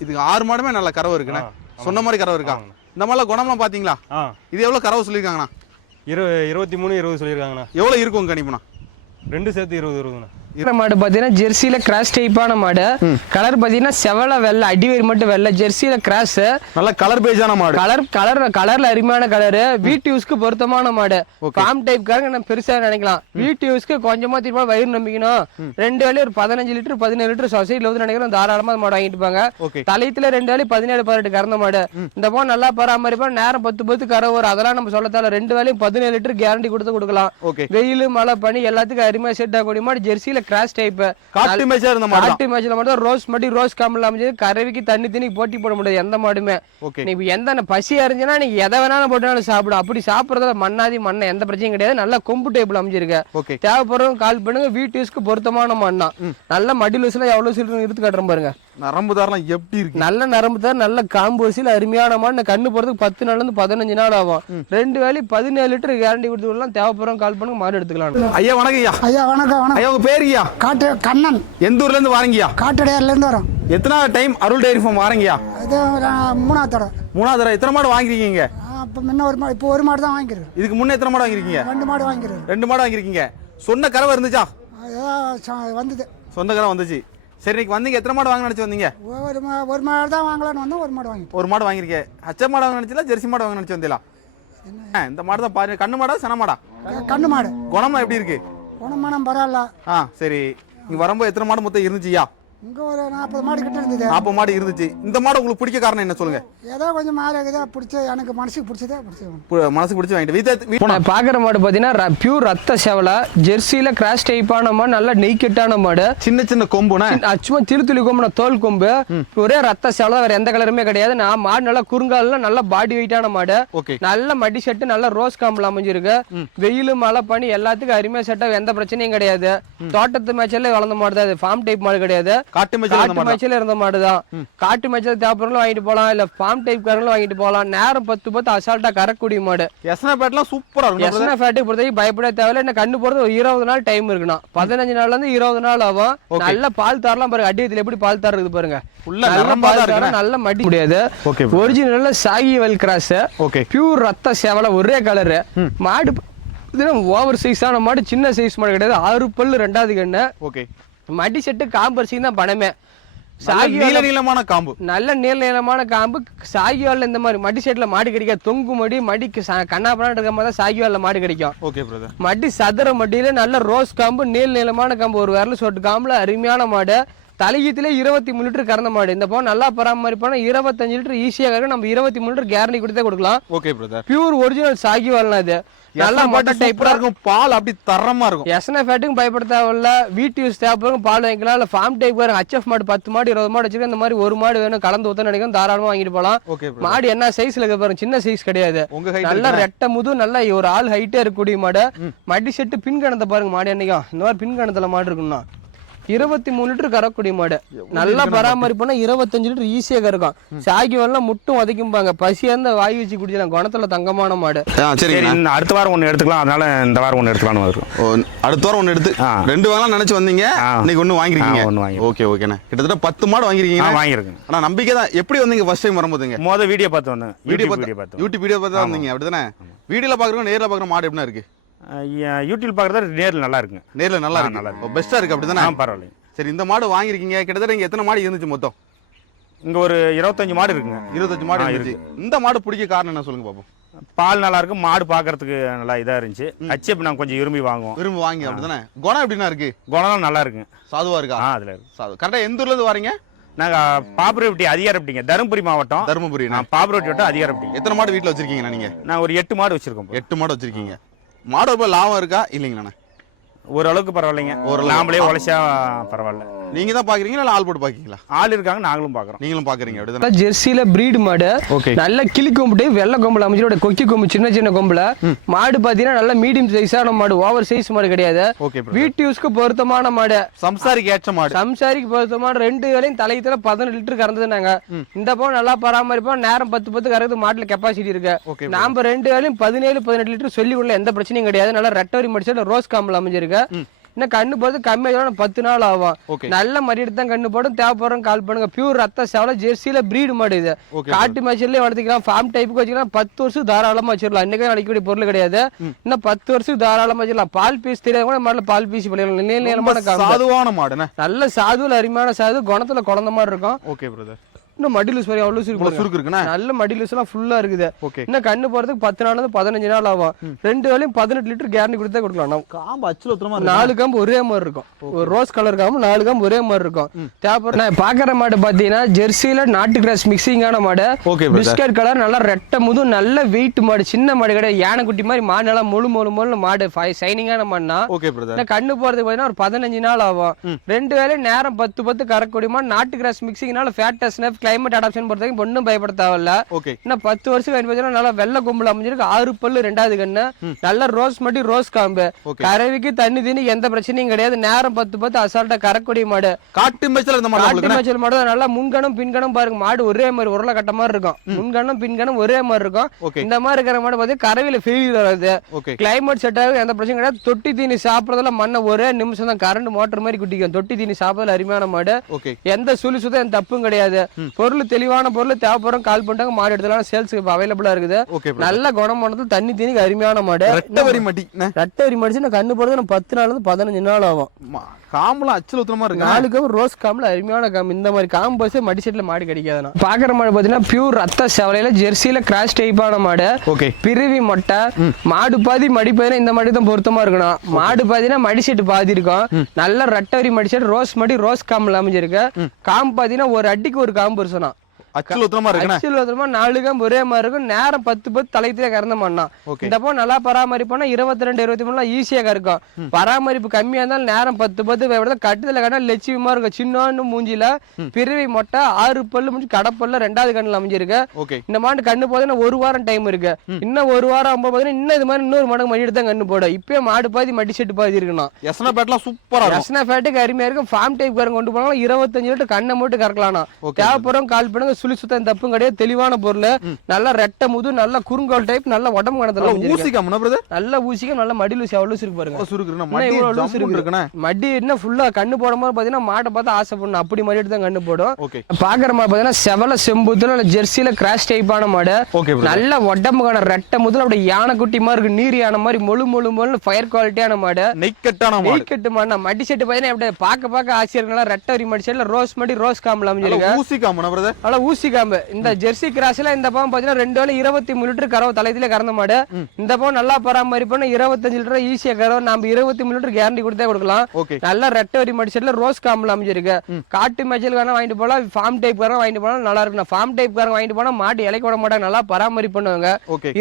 இதுக்கு 6 மாடுமே நல்ல கறவை இருக்குண்ணா. சொன்ன மாதிரி கறவை இருக்கா? இந்த மாதிரிலாம் குணம்லாம் பார்த்தீங்களா? இது எவ்வளோ கறவை சொல்லியிருக்காங்கண்ணா? 23-20 சொல்லியிருக்காங்கண்ணா. எவ்வளோ இருக்கும் கணிப்புண்ணா? 2 சேர்த்து 20 மாடு பாத்தீங்கன்னா ஜெர்சியில கிராஸ் டைப்பான மாடு. கலர் பாத்தீங்கன்னா செவல வெள்ளை அடிவேர் மட்டும் வெள்ளை. ஜெர்சியில கிராஸ் நல்ல கலர் பேஜான மாடு. கலர்ல அருமையான கலரு. வீட்டு யூஸ்க்கு பொருத்தமான மாடு. ஃபார்ம் டைப் காரங்க நம்ம பெருசா நினைக்கலாம். வீட்டு யூஸ்க்கு கொஞ்சமா திரும்ப வயிறு நம்பிக்கணும். 2 வேலையும் ஒரு 15 லிட்டர் 17 லிட்டர் சொசைட்டில வந்து நினைக்கிறோம். தாராளமா மாடு வாங்கிட்டு போங்க. தலையத்துல 2 வேலையும் 17-18 கறந்த மாடு. இந்த போது நல்லா பராமரிப்பா. நேரம் 10 கரை வரும். அதெல்லாம் நம்ம சொல்லத்தால 2 வேலையும் 17 லிட்டர் கேரண்டி கொடுக்கலாம். வெயில் மழை பனி எல்லாத்துக்கும் அருமையா செட் ஆகக்கூடிய மாடு. ஜெர்சியில கிராஸ் டைப். காட்டு மேட்ச்ல மட்டும் ரோஸ் காம்பல் அமைஞ்சது. கறவைக்கு தண்ணி தண்ணி போட்டி போட முடியாது எந்த மாடுமே. நீ எந்த பசி அறிஞ்சுனா நீங்க எதை வேணாலும் போட்டாலும் சாப்பிடும். அப்படி சாப்பிடுறதுல மண்ணை எந்த பிரச்சனையும் கிடையாது. நல்ல கொம்பு டைப்ல அமைஞ்சிருக்கு. தேவைப்படுறவங்க கால் பண்ணுங்க. வீட்டு யூஸ்க்கு பொருத்தமான மண்ணா. நல்ல மடி லூஸ்ல எவ்வளவு சீக்கிரம் எடுத்து காட்டுறேன் பாருங்க. நரம்பு தாரெல்லாம் எப்படி இருக்கு? நல்ல நரம்பு தார் நல்ல காம்போசில அருமையான மாடு. கண்ணு போறதுக்கு 10 நாள்ல இருந்து 15 நாள் ஆகும். 2 வேலையும் 17 லிட்டர் கேரண்டி கொடுத்துக்கலாம். தேவைப்படுறவங்க கால் பண்ணுங்க மாடு எடுத்துக்கலாம். ஐயா வணக்கம். ஐயா வணக்கம். ஐயா உங்க பேரு? காட்டு கண்ணன். எந்த ஊர்ல இருந்து வாரீங்கயா? காட்டுடையார்ல இருந்து வரோம். எத்தனாவது டைம் அருள் டைரி ஃபார்ம் வாரீங்கயா? இது 3ஆவது தடவை. 3ஆவது தடவை. எத்தனை மாடு வாங்கிருக்கீங்க? இப்போ ஒரு மாடு தான் வாங்கிருக்கேன். இதுக்கு முன்ன எத்தனை மாடு வாங்கிருக்கீங்க? 2 மாடு வாங்கிருக்கேன். 2 மாடு வாங்கிருக்கீங்க. சொன்ன கறவை இருந்துச்சா? வந்தது. சொந்த கறவை வந்துச்சு. சரி, இன்னைக்கு வந்தீங்க. எத்தனை மாடு வாங்க நினைச்சு வந்தீங்க? ஒரு மாடு தான் வாங்கலாம்னு வந்தோம். ஒரு மாடு வாங்கிட்டோம். ஒரு மாடு வாங்கிருக்கேன். ஹச்ச மாடு வாங்க நினைச்சல ஜெர்சி மாடு வாங்க நினைச்சு வந்தீங்களா? இந்த மாடு தான் பாருங்க. கண்ணு மாடா சென மாடா? கண்ணு மாடு. குணமா எப்படி இருக்கு? குணமானம் பரவாயில்ல. சரி. இங்க வரும்போது எத்தனை மாடு மொத்தம் இருந்துச்சுயா? இங்க ஒரு 40 மாடு கிட்ட இருந்தது. 40 மாடு இருந்துச்சு. இந்த மாடு உங்களுக்கு பிடிக்க காரணம் என்ன சொல்லுங்க? ஏதோ கொஞ்சம் மாடு இருக்குதா பிடிச்ச எனக்கு மனசுக்கு பிடிச்சதே மனசுக்கு பிடிச்சி வாங்கிட்டு பாக்குற மாடு பாத்தீங்கன்னா பியூர் ரத்த செவலை. ஜெர்சியில கிராஸ் டைப்பான மாடு. நல்ல நெய்க்கெட்டான மாடு. சின்ன கொம்புனா சும்மா திரு கொம்பு தோல் கொம்பு. ஒரே ரத்த செவலை. வேற எந்த கலருமே கிடையாது. நான் மாடு நல்லா குறுங்கால நல்ல பாடி வெயிட்டான மாடு. நல்ல மடி செட்டு நல்ல ரோஸ் காம்புல அமைஞ்சிருக்கு. வெயில் மழை பனி எல்லாத்துக்கும் அருமையா செட் ஆகும். எந்த பிரச்சனையும் கிடையாது. தோட்டத்து மேட்ச்ல வளர்ந்த மாடு தான். ஃபார்ம் டைப் மாடு கிடையாது. காட்டு மேய்ச்சல இருந்த மாடுதான். காட்டு மேய்ச்சல் தேவைப்படுறவங்களும் வாங்கிட்டு போகலாம், இல்ல ஃபார்ம் டைப் காரங்களும் வாங்கிட்டு போகலாம். நேரம் 10 அசால்ட்டா கறக்கூடிய மாடு. எஸ்னா ஃபேட்லாம் சூப்பரா இருக்கும். எஸ்னா ஃபேட்டுக்கு பொறுத்தவரைக்கும் பயப்பட தேவையில்ல. என்ன கண்ணு போறது ஒரு 20 நாள் டைம் இருக்குண்ணா. 15 நாள்ல இருந்து 20 நாள் ஆகும். நல்ல பால் தரலாம் பாருங்க. அடியத்துல எப்படி பால் தர இருக்குது பாருங்க. நல்ல மடி முடியாது. ஒரிஜினல்ல சாகிவல் கிராஸ், பியூர் ரத்த சேவல ஒரே கலரு மாடு. ஓவர் சைஸான மாடு, சின்ன சைஸ் மாடு கிடையாது. 6 பல்லு 2வது கண்ணு. மடி செட்டு காம்பரிசிங் தான் பணமே. நீளமான காம்பு, நல்ல நீளமான காம்பு. சாகிவால்ல இந்த மாதிரி மடி செட்ல மாடு கிடைக்காது. தொங்கு மடி மடிக்கு கண்ணாப்பண்ணா இருக்க மாதிரி தான் சாகிவால்ல மாடு கிடைக்கும். மடி சதுர மடியில நல்ல ரோஸ் காம்பு, நீளமான காம்பு, ஒரு விரல் சொட்டு காம்புல அருமையான மாடு. தலையீத்திலே 23 லிட்டர் கறந்த மாடு. இந்த போன நல்லா பராமரிப்பான 25 லிட்டர் ஈஸியா கறக்கும். நம்ம 23 லிட்டர் கேரண்டி கொடுத்தே கொடுக்கலாம். பியூர் ஒரிஜினல் சாகிவால்னா இது. நல்லா மொட்டை டைப்பா இருக்கும். பால் அப்படி தரமா இருக்கும். எஸ்னா ஃபேட்டுக்கும் பயப்பட தேவையில்ல. வீட்டு யூஸ் தேவைப்படும் பால் வாங்கிக்கலாம். இல்ல ஃபார்ம் டைப் வரும். HF மாடு 10 மாடு 20 மாடு வச்சிருக்கேன். இந்த மாதிரி ஒரு மாடு வேணும் கலந்து ஊத்த நினைக்கும், தாராளமா வாங்கிட்டு போகலாம். மாடு என்ன சைஸ்ல இருக்க பாருங்க, சின்ன சைஸ் கிடையாது. நல்லா ரெட்டை முது, நல்லா ஒரு ஆள் ஹைட்டே இருக்கக்கூடிய மாடு. மடி செட்டு பின்கணத்தை பாருங்க. மாடு என்னைக்கும் இந்த மாதிரி பின்கணத்துல மாடு இருக்குன்னா 23 லிட்டர் கறக்கூடிய மாடு. நல்லா பராமரிப்புனா 25 லிட்டர் ஈஸியா கறக்கும். சாகிவால்லாம் முட்டும் உதைக்கும்பாங்க. பசியா இருந்தா வாய் வச்சு குடிக்கலாம். குணத்துல தங்கமான மாடு. சரி, அடுத்த வாரம் ஒண்ணு எடுத்துக்கலாம். அதனால இந்த வாரம் ஒண்ணு எடுத்துக்கலாம்னு வரும். அடுத்த வாரம் ஒண்ணு எடுத்து 2 வாரம் நினைச்சு வந்தீங்க. இன்னைக்கு ஒண்ணு வாங்கிருக்கீங்க. ஓகே ஓகேண்ணா. கிட்டத்தட்ட 10 மாடு வாங்கிருக்கீங்க. வாங்கிருக்கேன். ஆனா நம்பிக்கை தான். எப்படி வந்தீங்க ஃபர்ஸ்ட் டைம் வரும்போதுங்க? வீடியோ பார்த்து வந்தேன். யூடியூப் வீடியோ பார்த்து வந்தீங்க அப்படிதானே? வீடியோல பாக்குறோம், நேர்ல பாக்குற மாடு எப்படின்னா இருக்கு? யூடியூப் பாக்குறது நேர்ல நல்லா இருக்குங்க. நேர்ல நல்லா இருக்கு, பெஸ்டா இருக்கு அப்படிதானே? பரவாயில்ல. சரி, இந்த மாடு வாங்கிருக்கீங்க. கிட்டத்தட்ட இங்க எத்தனை மாடு இருந்துச்சு மொத்தம்? இங்க ஒரு 25 மாடு இருக்குங்க. 25 மாடு இருந்துச்சு. இந்த மாடு பிடிக்க காரணம் என்ன சொல்லுங்க பாப்போம். பால் நல்லா இருக்கு, மாடு பாக்குறதுக்கு நல்லா இதா இருந்துச்சு. HF நாங்க கொஞ்சம் விரும்பி வாங்குவோம். விரும்பி வாங்கி அப்படிதானே? குணம் எப்படின்னா இருக்கு? குணம் நல்லா இருக்குங்க. சாதுவா இருக்கா? அதுல இருக்கு. சாது. கரெக்டா எந்த ஊர்ல இருந்து வரீங்க? நாங்க பாப்புரப்பட்டி அதிகாரப்பட்டிங்க, தருமபுரி மாவட்டம். தருமபுரி. பாப்புரப்பட்டி வட்டம் அதிகாரப்பட்டி. எத்தனை மாடு வீட்டுல வச்சிருக்கீங்க நீங்க? நான் ஒரு 8 மாடு வச்சிருக்கோம். 8 மாடு வச்சிருக்கீங்க. மாடு ரொம்ப லாபம் இருக்கா இல்லைங்கண்ணா? ஓரளவுக்கு பரவாயில்லைங்க. நாமளே உழைச்சா பரவாயில்ல. நீங்க தான் பாக்குறீங்களா இல்ல ஆள் போட்டு பாக்கீங்களா? ஆள் இருக்காங்க, நாங்களும் பாக்குறோம். நீங்களும் பாக்குறீங்க அப்படிதான். ஜெர்சில பிரீடு மாடு. நல்ல கிளி கொம்பு, வெள்ளை கொம்புல அமைச்சரோட கொக்கி கொம்பு, சின்ன கொம்புல மாடு பாத்தீங்கன்னா நல்ல மீடியம் சைஸான மாடு. ஓவர் சைஸ் மாடு கிடையாது. வீட்டு யூஸ்க்கு பொருத்தமான மாடு, சம்சாரிக்கு ஏற்ற மாடு. சம்சாரிக்கு பொருத்தமான 2 வேளையும் தலையத்துல 15 லிட்டர் கறந்துனாங்க. இந்த போன நல்லா பராமரிப்போம். நேரம் 10 கறந்து மாட்டுல கெப்பாசிட்டி இருக்கு. நாம 2 வேளையும் 17-18 லிட்டர் சொல்லி உள்ள எந்த பிரச்சனையும் கிடையாது. நல்லா ரெட்டவரி மடிச்சு ரோஸ் காம்புல அமைஞ்சிருக்கு. இன்னும் கண்ணு போறது கம்மியா 10 நாள் ஆகும். நல்ல மறியெடுத்து தான் கண்ணு போடும். தேவைப்படுறோம் கால் பண்ணுங்க. பியூர் ரத்த சேவல ஜெர்சியில பிரீடு மாடு இது. காட்டு மேய்ச்சல்ல வளர்த்துக்கலாம், ஃபார்ம் டைப்புக்கு வச்சுக்கலாம். 10 வருஷம் தாராளமா வச்சிடலாம். இன்னைக்கு அடிக்கக்கூடிய பொருள் கிடையாது. இன்னும் 10 வருஷம் தாராளமா வச்சிடலாம். பால் பீஸ் தெரியாத கூட மாடல பால் பீஸ் பண்ணிடலாம். நீளமான சாதுவான மாடு, நல்ல சாதுல அருமையான சாது, குணத்துல குழந்த மாதிரி இருக்கும். Okay brother. இன்னும் மடி லூஸ் வரையும் அவ்வளவு சுருக்கு இருக்குண்ணா. நல்ல மடி லூஸ் எல்லாம் ஃபுல்லா இருக்குது. இன்னும் கண்ணு போறதுக்கு 10 நாள் 15 நாள் ஆகும். 2 வேளையும் 18 லிட்டர் கேரண்டி கொடுத்தா கொடுக்கலாம். காம்பு அச்சுல உத்தரமா 4 காம்பு ஒரே மாதிரி இருக்கும். ஒரு ரோஸ் கலர் காம்பு 4 காம்பு ஒரே மாதிரி இருக்கும். தேவைப்படுற நான் பாக்குற மாடு பாத்தீங்கன்னா ஜெர்சியில நாட்டு கிராஸ் மிக்சிங்கான மாடு. பிஸ்கட் கலர், நல்லா ரெட்டை முது, நல்ல வெயிட் மாடு. சின்ன மாடு கிடையாது. யானைக்குட்டி மாதிரி மாடு, நல்லா முழு மாடு, சைனிங்கான மாடுனா. கண்ணு போறதுக்கு பாத்தீங்கன்னா ஒரு 15 நாள் ஆகும். 2 வேளையும் நேரம் 10 கறக்கூடிய மாடு. நாட்டு கிராஸ் மிக்சிங்னால ஃபேட்டஸ்னஸ் கிளைமேட் அடாப்ஷன் பொறுத்தவரைக்கும் பொண்ணும் பயப்பட தேவையில்ல. இன்னும் 10 வருஷம் கழிச்சு நல்லா வெள்ளை கொம்புல அமைஞ்சிருக்கு. 6 பல்லு 2வது கண்ணு. நல்ல ரோஸ் மடி, ரோஸ் காம்பு. கறவைக்கு தண்ணி தீனி எந்த பிரச்சனையும் கிடையாது. நேரம் 10 அசால்ட்டா கறக்கூடிய மாடு. காட்டு மேய்ச்சல் மாடு நல்லா முன்கணம் பின்கணம் பாருங்க. மாடு ஒரே மாதிரி உருளை கட்ட மாதிரி இருக்கும். முன்கணம் பின்கணம் ஒரே மாதிரி இருக்கும். இந்த மாதிரி இருக்கிற மாடு பாத்தீங்கன்னா கறவையில ஃபெயிலியர் வராது. கிளைமேட் செட் ஆகும், எந்த பிரச்சனையும் கிடையாது. தொட்டி தீனி சாப்பிடறதுல மண்ணை ஒரே நிமிஷம் தான் கரண்ட் மோட்டர் மாதிரி குட்டிக்கும். தொட்டி தீனி சாப்பிடறதுல அருமையான மாடு. எந்த சுழி சுத்தம் எந்த தப்பும் கிடையாது. பொருள் தெளிவான பொருள் தேவைப்படுறோம் கால் பண்ணிட்டாங்க. மாடு எடுத்துலாம் சேல்ஸ் அவைலபிளா இருக்குது. நல்ல குணமானது, தண்ணி தீனிக்கு அருமையான மாடு. ரெட்டவரி மடிச்சு கண்ணு போறது 10 நாள் 15 நாள் ஆகும். காம்புலாம் அச்சுல உத்தரமா இருக்கு. 4 காம்பு ரோஸ் காம்புல அருமையான காம்பு. இந்த மாதிரி காம்பு பஸ் மடி செட்ல மாடு கிடைக்காதுன்னா. பாக்குற மாடு பாத்தீங்கன்னா பியூர் ரத்த சேவலையில ஜெர்சியில கிராஸ் டைப்பான மாடு. பிரிவி மொட்டை மாடு பாதி மடி பாதி இந்த மாதிரி தான் பொருத்தமா இருக்கணும். மாடு பாத்தீங்கன்னா மடி செட்டு பாதி இருக்கும். நல்ல ரெட்டவரி மடி செட் ரோஸ் மடி ரோஸ் காம்புல அமைஞ்சிருக்கு. காம்பு பாத்தீங்கன்னா ஒரு அடிக்கு ஒரு காம்பு வருஷம். அச்சுல உத்தரமா இருக்குண்ணே. அச்சுல உத்தரமா 4 காம்பு ஒரே மாதிரி இருக்கும். நேரம் 10 தலையத்திலே கறந்த மாடுனா. இந்த போ நல்லா பராமரிப்போனா 22 23 ஈஸியா கறக்கும். பராமரிப்பு கம்மியா இருந்தாலும் நேரம் 10 கட்டுதல கண்ணா லட்சுமிமா இருக்கும். சின்ன மூஞ்சில பிறவி மொட்டை 6 பல்லு முடிஞ்சு கடப்பல்ல 2வது கண்ணுல அமைஞ்சிருக்கு. இந்த மாடு கண்ணு போதுன்னா 1 வாரம் டைம் இருக்கு. இன்னும் 1 வாரம் ஆகும் போது இன்னும் இது மாதிரி இன்னொரு மடங்கு மடி எடுத்து கண்ணு போடும். இப்பயே மாடு பாதி மடி செட்டு பாதி இருக்கணும். எஸ்னா பேட்லாம் சூப்பரா இருக்கும். எஸ்னா பேட்டுக்கு அருமையா இருக்கும். ஃபார்ம் டைப் காரங்க கொண்டு போனாலும் 25 லிட்டர் கண்ணை மட்டும் கறக்கலாம். தேவைப்படும் கால் பண்ணுங்க. சுழி சுத்தம் தப்பும் கிடையாது. தெளிவான பொருள். நல்லா ரெட்டை முது, நல்ல குறுங்கோல் டைப், நல்ல உடம்பு கணத்துல ஊசிக்கா பிரதர். நல்ல ஊசிக்கா நல்ல மடி லூசி அவ்வளவு இருக்கு பாருங்க. சுருக்குறேன் மடி இருக்குண்ணே. மடி என்ன ஃபுல்லா கண்ணு போடும்போது பாத்தீங்கன்னா மாட்டை பார்த்து ஆசைப்படணும். அப்படி மாதிரி எடுத்து தான் கண்ணு போடும். பாக்குற மாதிரி பாத்தீங்கன்னா செவல செம்புத்துல ஜெர்சில கிராஸ் டைப்பான மாடு. நல்ல உடம்புக்கான ரெட்டை முதல்ல அப்படி யானை குட்டி மாதிரி இருக்கு. நீர் யானை மாதிரி மொழு மொழு மொழு ஃபயர் குவாலிட்டியான மாடு. நெய்க்கட்டான மாடு. நெய்க்கட்டு மாடு. மடி செட்டு பாத்தீங்கன்னா அப்படியே பார்க்க ஆசையா இருக்குங்களா. ரெட்டரி மடி செட்ல ரோஸ் மடி ரோஸ் காம்பு அமைஞ்சிருக்கு. ஊசி காம்பு பிரதர். அவ்வளோ ஊசி காம்பு. இந்த ஜெர்சி கிராஸ்ல இந்த பாவம் பாத்தீங்கன்னா 2 வேளை 23 லிட்டர் கறவை தலையத்திலே கறந்த மாடு. இந்த பாவம் நல்லா பராமரிப்போம் 25 லிட்டர் ஈஸியா கறவை. நம்ம 23 லிட்டர் கேரண்டி கொடுத்தே கொடுக்கலாம். நல்ல ரெட்டரி மடி செட்ல ரோஸ் காம்புல அமைஞ்சிருக்கு. காட்டு மேய்ச்சல் காரங்க வாங்கிட்டு போலாம். ஃபார்ம் டைப் காரங்க வாங்கிட்டு போனா நல்லா இருக்கு. ஃபார்ம் டைப் காரங்க வாங்கிட்டு போனா மாட்டு இலைக்கு விட மாட்டாங்க. நல்லா பராமரிப்பு பண்ணுவாங்க.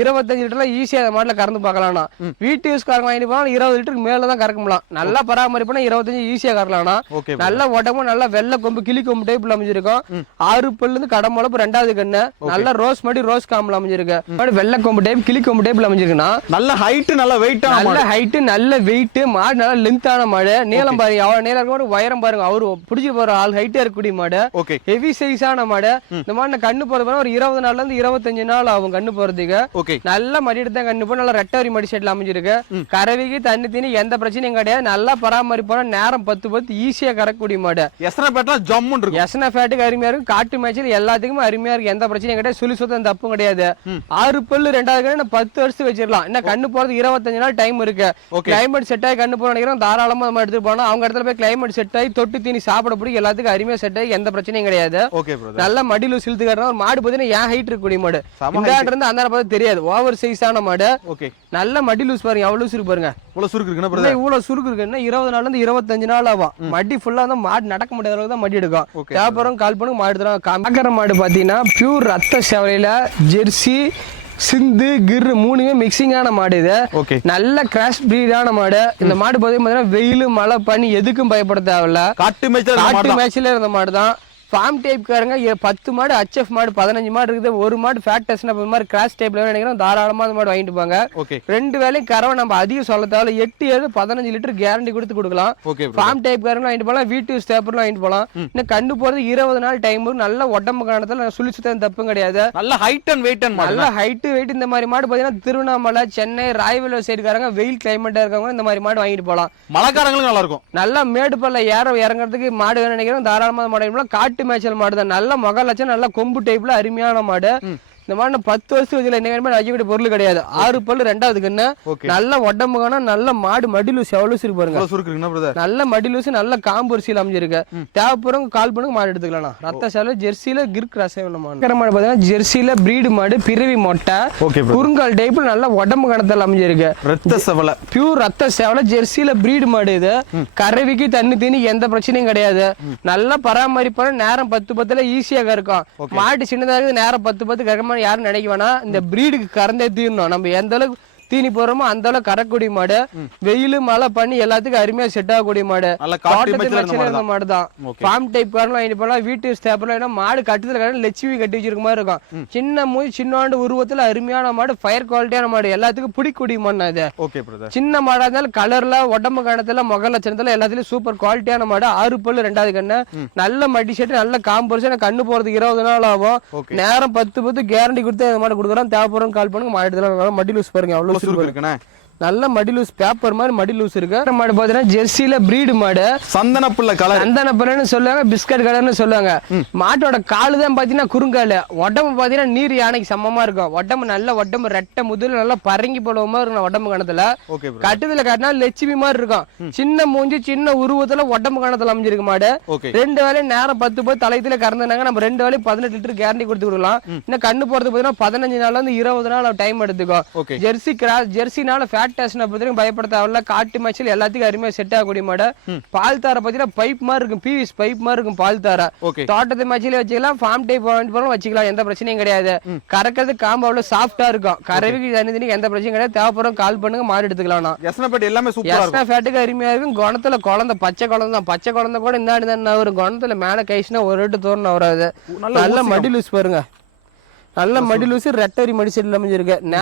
25 லிட்டர்ல ஈஸியா அந்த மாட்டுல கறந்து பார்க்கலாம். வீட்டு யூஸ் காரங்க வாங்கிட்டு போனா 20 லிட்டருக்கு மேலதான் கறக்கலாம். நல்லா பராமரிப்புனா 25 ஈஸியா கறக்கலாம். நல்ல உடம்பு நல்ல வெள்ளை கொம்பு கிளி கொம்பு டைப்ல அமைஞ்சிருக்கும். 6 பல்லு இருந்து கடமளப்பு 2வது கண்ணு. நல்ல ரோஸ் மடி ரோஸ் காம்புல அமைஞ்சிருக்கு. வெள்ளை கொம்பு டைப் கிளி கொம்பு டைப்ல அமைஞ்சிருக்குன்னா நல்ல ஹைட் நல்ல வெயிட். நல்ல ஹைட் நல்ல வெயிட். மாடு நல்ல லென்த்தான மாடு. நீளம் பாருங்க. அவ்வளவு நீளம் இருக்க மாடு. உயரம் பாருங்க. அவரு பிடிச்சி போற ஆள் ஹைட்டா இருக்கக்கூடிய மாடு. ஹெவி சைஸான மாடு. இந்த மாடு கண்ணு போறது ஒரு 20 நாள்ல இருந்து 25 நாள் ஆகும் கண்ணு போறதுக்கு. நல்ல மடி எடுத்து கண்ணு போ. நல்ல ரெட்டரி மடி செட்ல அமைஞ்சிருக்கு. கறவைக்கு தண்ணி தீனி எந்த பிரச்சனையும் கிடையாது. நல்லா பராமரிப்பான நேரம் 10 ஈஸியா கறக்கூடிய மாடு. எஸ்னா பேட்லாம் ஜம்முன்னு இருக்கும். எஸ்னா பேட்டுக்கு அருமையா இருக்கு. காட்டு மேய்ச்சல் எல்லாத்துக்குமே அருமையா இருக்கு. எந்த பிரச்சனையும் கிடையாது. சுழி சுத்தம் தப்பும் கிடையாது. 6 பல்லு 2வது கண்ணு 10 வருஷம் வச்சிடலாம். என்ன கண்ணு போறது 25 நாள் டைம் இருக்கு. கிளைமேட் செட் ஆகி கண்ணு போற நினைக்கிறோம் தாராளமா நம்ம எடுத்துட்டு போனோம். அவங்க இடத்துல போய் கிளைமேட் செட் ஆகி தொட்டு தீனி சாப்பிட பிடிக்கும். எல்லாத்துக்கும் அருமையா செட் ஆகி எந்த பிரச்சனையும் கிடையாது. நல்ல மடி லூஸ் இழுத்து காட்டுற மாடு பாத்தீங்கன்னா ஏன் ஹைட் இருக்கக்கூடிய மாடு. இந்த இருந்து அந்த பார்த்து தெரியாது. ஓவர் சைஸான மாடு. நல்ல மடி லூஸ் பாருங்க. எவ்வளவு லூஸ் இருக்கு பாருங்க. இவ்வளவு சுருக்கு இருக்குன்னா இவ்வளவு சுருக்கு இருக்குன்னா 20 நாள்ல இருந்து 25 நாள் ஆகும். மடி ஃபுல்லா வந்து மாடு நடக்க முடியாத அளவுக்கு தான் மடி எடுக்கும். தேவைப்பறம் கால் பண்ணு மாடு தரும். காக்கற மாடு பாத்தீங்கன்னா பியூர் ரத்த சேவலையில ஜெர்சி சிந்து கிர் 3மே மிக்சிங்கான மாடு. இது நல்ல கிராஸ் பிரீடான மாடு. இந்த மாடு பாத்தீங்கன்னா வெயில் மழை பனி எதுக்கும் பயப்பட தேவையில்ல. காட்டு மேய்ச்சல இருந்த மாடு தான். ஃபார்ம் டைப் காரங்க 10 மாடு HF மாடு 15 மாடு இருக்குது. ஒரு மாடு ஃபேட் டெஸ்ட் மாதிரி கிராஸ் டைப்ல நினைக்கிறோம். தாராளமா அந்த மாடு வாங்கிட்டு போங்க. 2 வேளையும் கறவை நம்ம அதிகம் சொல்ல தேவை. 8 7 15 லிட்டர் கேரண்டி கொடுத்து கொடுக்கலாம். ஃபார்ம் டைப் காரங்க வாங்கிட்டு போகலாம். வீட்டு யூஸ் பேப்பர்லாம் வாங்கிட்டு போகலாம். இன்னும் கண்டு போறது 20 நாள் டைம். நல்ல உடம்பு காணத்துல சுழி சுத்தம் தப்பும் கிடையாது. நல்ல ஹைட் அண்ட் வெயிட். நல்ல ஹைட் வெயிட். இந்த மாதிரி மாடு பாத்தீங்கன்னா திருவண்ணாமலை சென்னை ராயவெல்லூர் சைடு காரங்க வெயில் கிளைமேட்டா இருக்கவங்க இந்த மாதிரி மாடு வாங்கிட்டு போகலாம். மழைக்காரங்களுக்கு நல்லா இருக்கும். நல்லா மேடு பல்ல இறங்குறதுக்கு மாடு வேணும் நினைக்கிறோம். தாராளமா மாடு காட்டு மேய்ச்சல் மாடு தான். நல்ல முக லட்சம் நல்ல கொம்பு டைப்ல அருமையான மாடு. இந்த மாதிரி 10 வருஷம் வச்சுல என்ன வைக்கக்கூடிய பொருள் கிடையாது. 6 பல்லு 2வது கண்ணு. நல்ல உடம்புக்கான நல்ல மாடு மடி லூசி எவ்வளவு இருக்கு பாருங்க. நல்ல மடி லூசி நல்ல காம்பூர்சியில் அமைஞ்சிருக்கு. தேவைப்படுறவங்க கால் பண்ணுங்க மாடு எடுத்துக்கலாம். ரத்த சேலை ஜெர்சியில கிர் கிராஸ் மாடு பாத்தீங்கன்னா ஜெர்சியில பிரீடு மாடு பிறவி மொட்டை குறுங்கால் டைப்ல நல்ல உடம்பு கணத்தில் அமைஞ்சிருக்கு. ரத்த சேவலை பியூர் ரத்த சேவலை ஜெர்சியில பிரீடு மாடு. இது கறவைக்கு தண்ணி தீனி எந்த பிரச்சனையும் கிடையாது. நல்ல பராமரிப்பான நேரம் 10 ஈஸியாக இருக்கும். மாடு சின்னதாக இருக்குது. நேரம் 10 கறக்க யாரும் நினைக்க வேணாம். இந்த பிரீடுக்கு கறந்தே தீரணும். நம்ம எந்த அளவுக்கு தீனி போறோமோ அந்த அளவுக்கு கறக்கூடிய மாடு. வெயில் மழை பண்ணி எல்லாத்துக்கும் அருமையா செட் ஆகக்கூடிய மாடு. மாடு தான். ஃபார்ம் டைப் காரணம் வாங்கிட்டு போலாம். வீட்டு ஸ்டேப்ல மாடு கட்டுதல லட்சுமி கட்டி வச்சிருக்க மாதிரி இருக்கும். சின்ன மூஞ்சி சின்ன உருவத்துல அருமையான மாடு. ஃபயர் குவாலிட்டியான மாடு. எல்லாத்துக்கும் பிடிக்கூடிய மாடு இது. சின்ன மாடா இருந்தாலும் கலர்ல உடம்பு கணத்துல முக லட்சணத்துல எல்லாத்துலயும் சூப்பர் குவாலிட்டியான மாடு. 6 பல்லு 2வது கண்ணு. நல்ல மடி செட்டு நல்ல காம்பு. கண்ணு போறதுக்கு 20 நாள் ஆகும். நேரம் 10 கேரண்டி கொடுத்து மாடு கொடுக்குறோம். தேவைப்படுறோம் கால் பண்ணுங்க மாடு எடுத்துலாம். மடி லூஸ் பாருங்க அவ்வளவு இருக்குண்ணே. நல்ல மடி லூஸ் பேப்பர் மாதிரி மடி லூஸ் இருக்கு. மாடு பாத்தீங்கன்னா ஜெர்சியில பிரீடு மாடு. சந்தனப்புள்ள கலர். சந்தனப்புள்ளன்னு சொல்லுவாங்க. பிஸ்கட் கலர்னு சொல்லுவாங்க. மாட்டோட காலு தான் பாத்தீங்கன்னா குறுங்காலு. உடம்பு பாத்தீங்கன்னா நீர் யானைக்கு சமமா இருக்கும். உடம்பு நல்ல உடம்பு ரெட்டை முதல்ல நல்லா பரங்கி போடுற மாதிரி இருக்கும். உடம்பு கணத்துல கட்டுதல காட்டினா லட்சுமி மாதிரி இருக்கும். சின்ன மூஞ்சி சின்ன உருவத்துல உடம்பு கணத்துல அமைஞ்சிருக்கு மாடு. 2 வேளையும் நேரம் 10 தலையத்துல கறந்தாங்க. நம்ம 2 வேளையும் 18 லிட்டர் கேரண்டி கொடுத்து கொடுக்கலாம். இன்னும் கண்ணு போறது பாத்தீங்கன்னா 15 நாள்ல இருந்து 20 நாள் டைம் எடுத்துக்கும். ஜெர்சி கிராஸ் ஜெர்சினால ஃபேட் லாக்டேஷனை பத்தி பயப்பட தேவையில்ல. காட்டு மேய்ச்சல் எல்லாத்துக்கும் அருமையா செட் ஆகக்கூடிய மாடு. பால் தார பாத்தீங்கன்னா பைப் மாதிரி இருக்கும், பிவிஎஸ் பைப் மாதிரி இருக்கும் பால் தார. தோட்டத்து மேய்ச்சல வச்சுக்கலாம், ஃபார்ம் டைப் வச்சுக்கலாம், எந்த பிரச்சனையும் கிடையாது. கறக்கிறது காம்பு அவ்வளவு சாஃப்டா இருக்கும். கறவைக்கு தனிக்கு எந்த பிரச்சனையும் கிடையாது. தேவைப்படும் கால் பண்ணுங்க, மாடு எடுத்துக்கலாம். எல்லாமே சூப்பரா ஃபேட்டுக்கு அருமையா இருக்கும். குணத்துல குழந்தை பச்சை குழந்தை தான், பச்சை குழந்தை கூட இந்த ஒரு குணத்துல மேல கைச்சுனா ஒரு ரெட்டு தோரணம் வராது. நல்ல மடி லூஸ் பாருங்க, நல்ல மடி லூஸ் ரெட்டரி மடி செட்டில் அமைஞ்சிருக்கு.